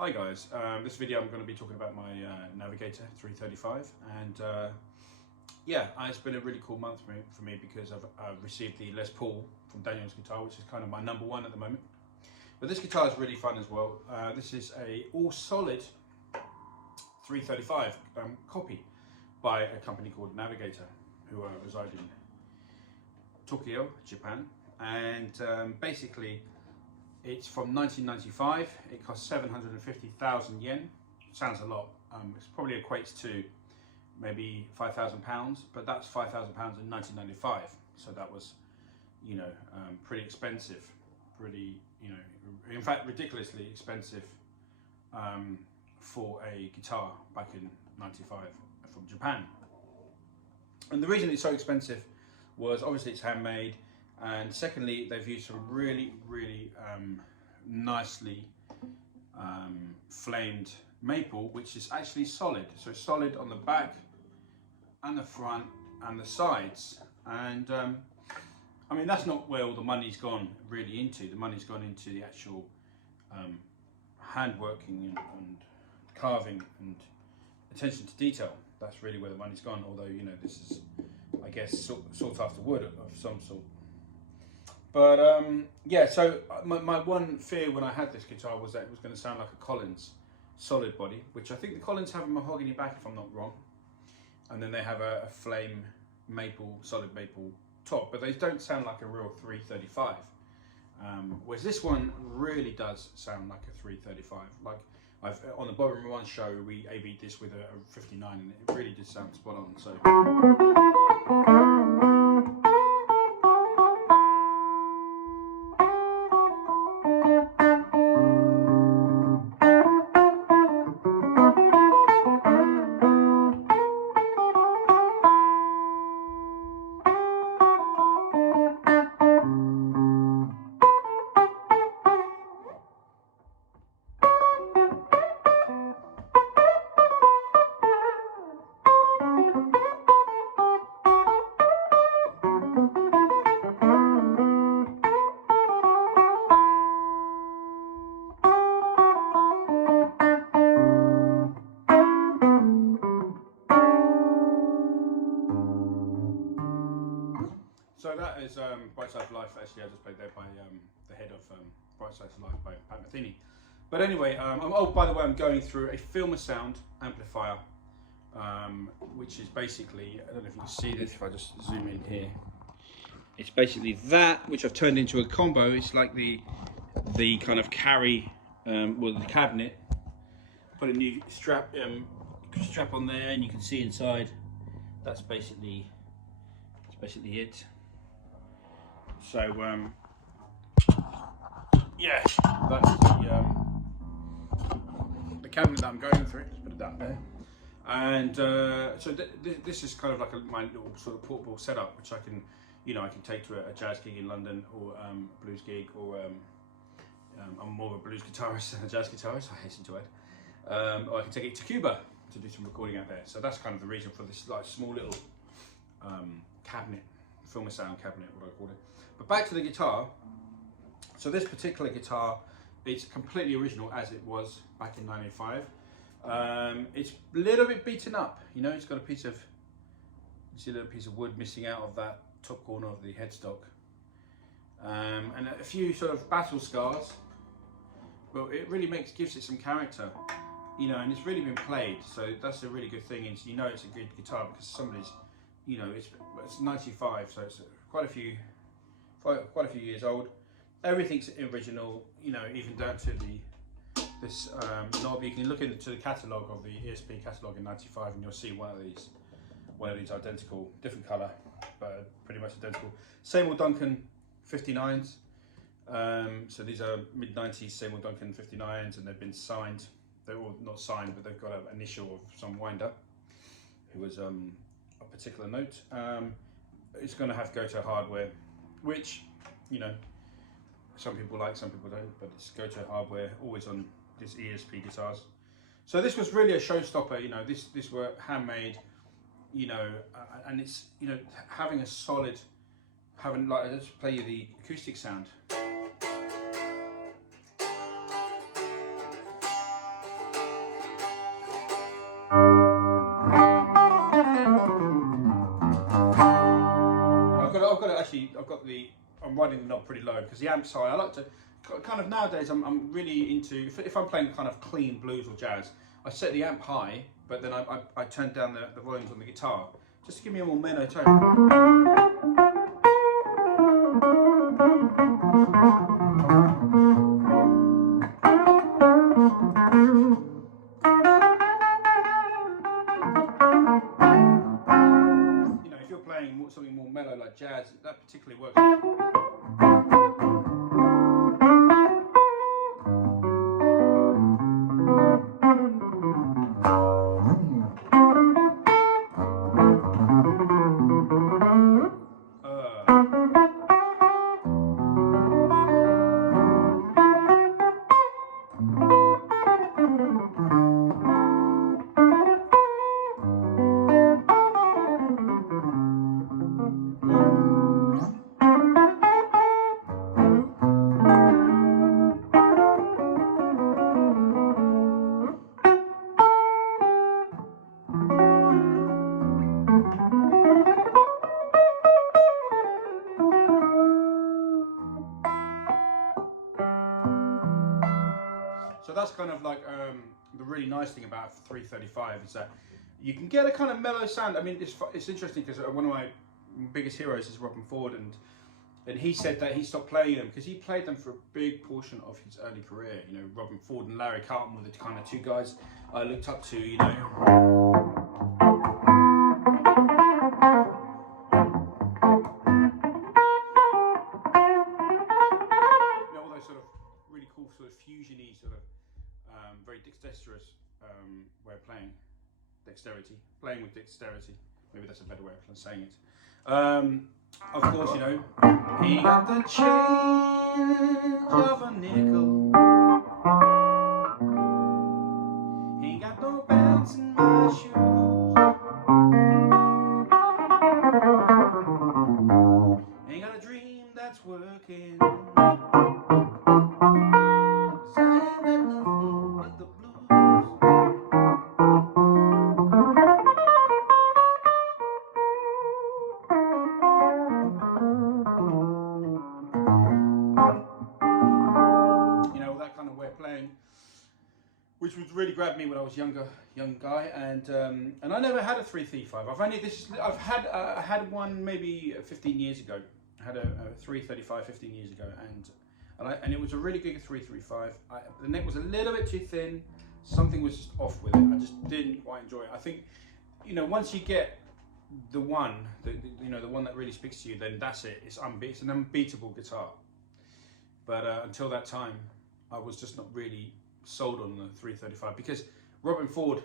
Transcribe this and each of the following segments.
Hi guys, this video I'm going to be talking about my Navigator 335, and yeah, it's been a really cool month for me because I've received the Les Paul from Daniel's guitar, which is kind of my #1 at the moment. But this guitar is really fun as well. This is a all solid 335 copy by a company called Navigator, who reside in Tokyo, Japan, and basically it's from 1995. It costs 750,000 yen. Sounds a lot. It probably equates to maybe £5,000, but that's £5,000 in 1995. So that was, pretty expensive. Pretty, in fact, ridiculously expensive for a guitar back in '95 from Japan. And the reason it's so expensive was obviously it's handmade. And secondly, they've used some really nicely flamed maple, which is actually solid. So it's solid on the back and the front and the sides. And I mean, that's not where all the money's gone really into. The money's gone into the actual handworking and carving and attention to detail. That's really where the money's gone. Although, this is, I guess, sought after wood of some sort. But yeah, so my one fear when I had this guitar was that it was going to sound like a Collins solid body, which I think the Collins have a mahogany back if I'm not wrong, and then they have a flame maple, solid maple top, but they don't sound like a real 335. Whereas this one really does sound like a 335. Like on the Bottom One show, we A/B'd this with a 59, and it really did sound spot on. So. So that is Bright Side of Life. Actually, I just played there by the head of Bright Side of Life by Pat Metheny. But anyway, oh, by the way, I'm going through a Filmer Sound amplifier, which is basically, I don't know if you can see this, if I just zoom in here. It's basically that, which I've turned into a combo. It's like the kind of carry, well, the cabinet. Put a new strap on there, and you can see inside. That's basically it. So yeah, that's the cabinet that I'm going through. Let's put that there. And so this is kind of like my little sort of portable setup, which I can, I can take to a jazz gig in London, or blues gig, or I'm more of a blues guitarist than a jazz guitarist, I hasten to add. Or I can take it to Cuba to do some recording out there. So that's kind of the reason for this like small little cabinet, Filmer Sound cabinet, what I call it. But back to the guitar. So this particular guitar, it's completely original as it was back in '95. It's a little bit beaten up, it's got a piece of wood missing out of that top corner of the headstock, and a few sort of battle scars. But it really gives it some character, and it's really been played. So that's a really good thing. It's it's a good guitar because somebody's, it's 95, so it's quite a few years old. Everything's original, even down to this knob. You can look into the catalogue of the ESP catalogue in '95, and you'll see one of these identical, different colour, but pretty much identical. Seymour Duncan 59s. So these are mid-90s Seymour Duncan 59s, and they've been signed. They're all not signed, but they've got an initial of some winder who was a particular note. It's going to have Goto hardware, which some people like, some people don't, but it's Goto hardware always on this ESP guitars. So this was really a showstopper. This were handmade, and it's having a solid, let's play you the acoustic sound. running the knob pretty low because the amp's high. I like to kind of nowadays. I'm really into if I'm playing kind of clean blues or jazz, I set the amp high, but then I turn down the volumes on the guitar just to give me a more mellow tone. If you're playing something more mellow like jazz, that particularly works. So that's kind of like the really nice thing about 335 is that you can get a kind of mellow sound. I mean, it's interesting because one of my biggest heroes is Robin Ford, and he said that he stopped playing them because he played them for a big portion of his early career. Robin Ford and Larry Carlton were the kind of two guys I looked up to. All those sort of really cool sort of fusiony sort of very dexterous way of playing. Playing with dexterity. Maybe that's a better way of saying it. Of course, he got the change of a nickel. He ain't got no bounce in my shoes. Ain't got a dream that's working. Which would really grab me when I was young guy, and I never had a 335. I've had one maybe 15 years ago. I had a 335 15 years ago, and it was a really good 335. The neck was a little bit too thin. Something was just off with it. I just didn't quite enjoy it. I think, once you get the one, the one that really speaks to you, then that's it. It's an unbeatable guitar. But until that time, I was just not really sold on the 335 because Robin Ford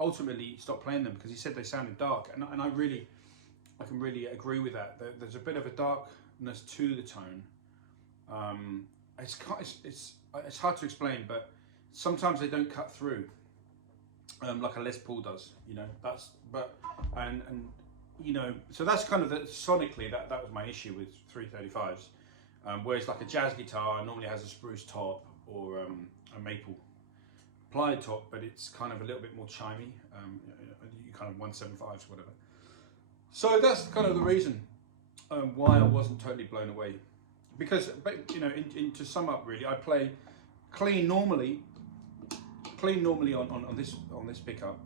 ultimately stopped playing them because he said they sounded dark, and I can really agree with that. There's a bit of a darkness to the tone. It's hard to explain, but sometimes they don't cut through like a Les Paul does. So that's kind of sonically that was my issue with 335s. Whereas like a jazz guitar normally has a spruce top or a maple plied top, but it's kind of a little bit more chimey, kind of 175s, whatever. So that's kind of the reason why I wasn't totally blown away. Because, to sum up, really, I play clean normally on this pickup.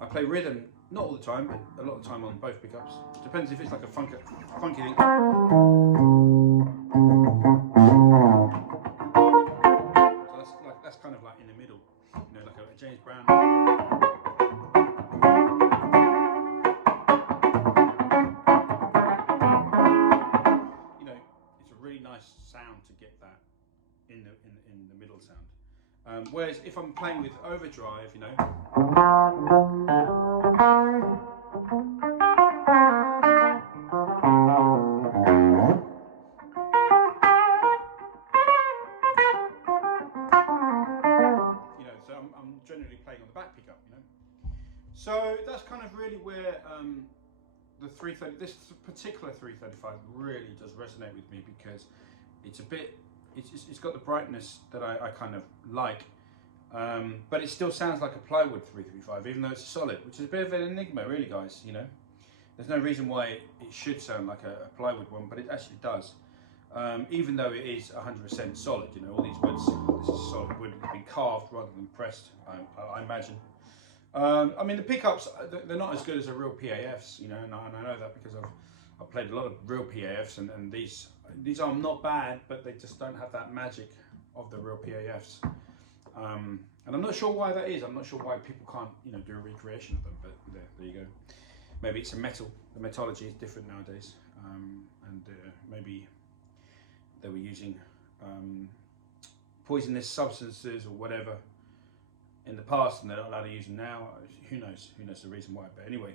I play rhythm, not all the time, but a lot of the time on both pickups. Depends if it's like a funky thing. That's kind of like in the middle, like a James Brown. It's a really nice sound to get that in the middle sound. Whereas if I'm playing with overdrive, generally playing on the back pickup, So that's kind of really where this particular 335 really does resonate with me because it's got the brightness that I kind of like, but it still sounds like a plywood 335, even though it's solid, which is a bit of an enigma, really, guys. There's no reason why it should sound like a plywood one, but it actually does. even though it is 100% solid. You know, all these woods, this is solid wood, it's been carved rather than pressed, I imagine. I mean, the pickups, they're not as good as the real PAFs, you know, and I know that because I've played a lot of real PAFs, and these are not bad, but they just don't have that magic of the real PAFs. And I'm not sure why that is. I'm not sure why people can't, you know, do a recreation of them, but there you go. Maybe it's a metal. The metallurgy is different nowadays, and maybe they were using poisonous substances or whatever in the past, and they're not allowed to use them now. Who knows? Who knows the reason why? But anyway,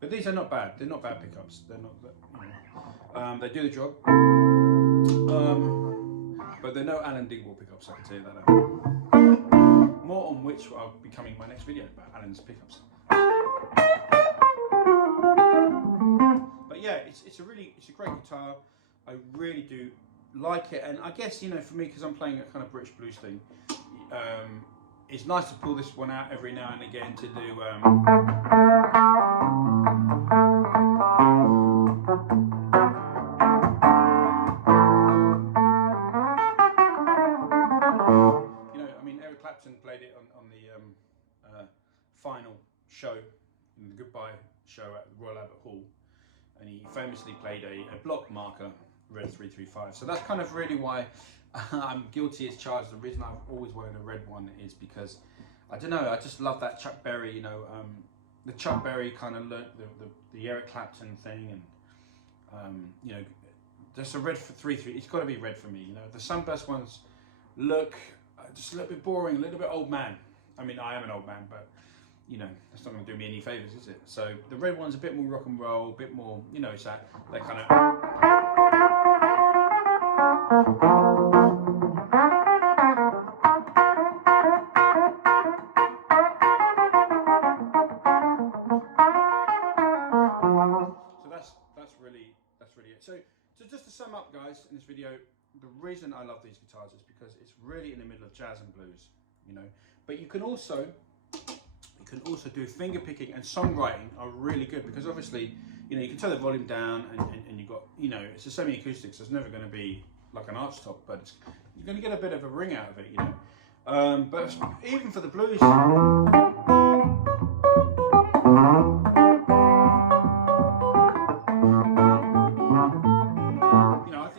but these are not bad. They're not bad pickups. They're not, you know, they do the job. But they're no Alan Dingwall pickups, I can tell you that now. More on which I'll be coming in my next video about Alan's pickups. But yeah, it's a great guitar. I really do like it, and I guess, you know, for me, because I'm playing a kind of British blues thing, it's nice to pull this one out every now and again to do. Played it on the final show, in the goodbye show at the Royal Albert Hall, and he famously played a block marker red 335. So that's kind of really why I'm guilty as charged. The reason I've always wanted a red one is because, I don't know, I just love that Chuck Berry, you know, the Chuck Berry kind of look, the Eric Clapton thing, and you know, just a red for 335. It's got to be red for me. You know, the Sunburst ones look just a little bit boring, a little bit old man. I mean, I am an old man, but you know, that's not going to do me any favors, is it? So the red one's a bit more rock and roll, a bit more, you know, it's that kind of. So that's really it. So just to sum up, guys, in this video, the reason I love these guitars is because it's really in the middle of jazz and blues, you know. But you can also do finger picking, and songwriting are really good, because obviously, you know, you can turn the volume down, and you've got, you know, it's a semi-acoustic, so it's never going to be like an arch top, but you're going to get a bit of a ring out of it, you know. But even for the blues,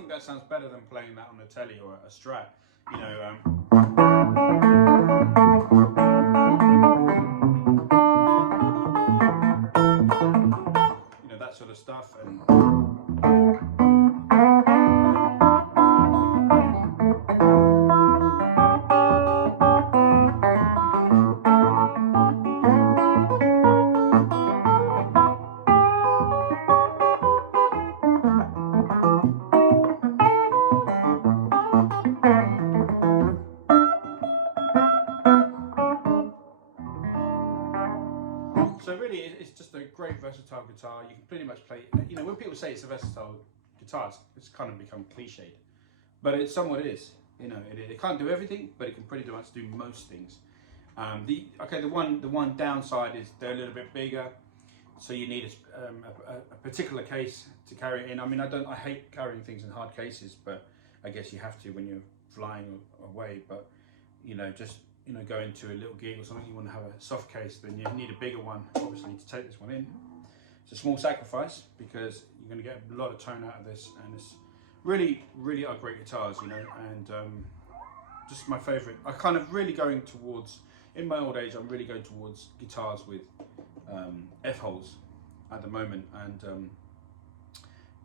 that sounds better than playing that on a telly or a Strat, you know. You know, that sort of stuff, and so really, it's just a great versatile guitar. You can pretty much play, you know, when people say it's a versatile guitar, it's kind of become cliched, but it's somewhat is. You know, it can't do everything, but it can pretty much do most things. The one downside is they're a little bit bigger, so you need a particular case to carry it in. I mean, I hate carrying things in hard cases, but I guess you have to when you're flying away. But you know, just, you know, going to a little gig or something, you want to have a soft case, then you need a bigger one, obviously, to take this one in. It's a small sacrifice, because you're going to get a lot of tone out of this, and it's really are great guitars, you know. And just my favorite. I kind of really going towards, in my old age, I'm really going towards guitars with F-holes at the moment, and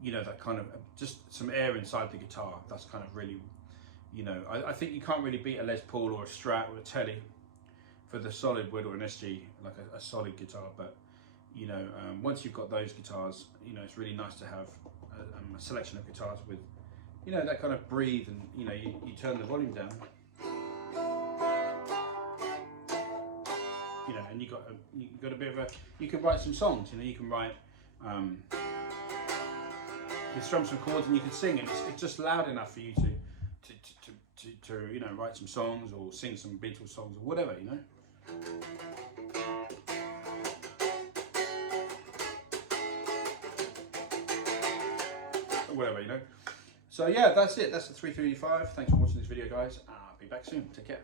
you know, that kind of just some air inside the guitar. That's kind of really, you know, I think you can't really beat a Les Paul or a Strat or a Telly for the solid wood, or an SG, like a solid guitar. But you know, once you've got those guitars, you know, it's really nice to have a selection of guitars with, you know, that kind of breathe, and you know, you turn the volume down, you know, and you got a bit of a, you can write some songs, you know, you can write, you can strum some chords and you can sing, and it's just loud enough for you to you know, write some songs or sing some Beatles songs or whatever, you know. Or whatever, you know. So yeah, that's it. That's the 335. Thanks for watching this video, guys. I'll be back soon. Take care.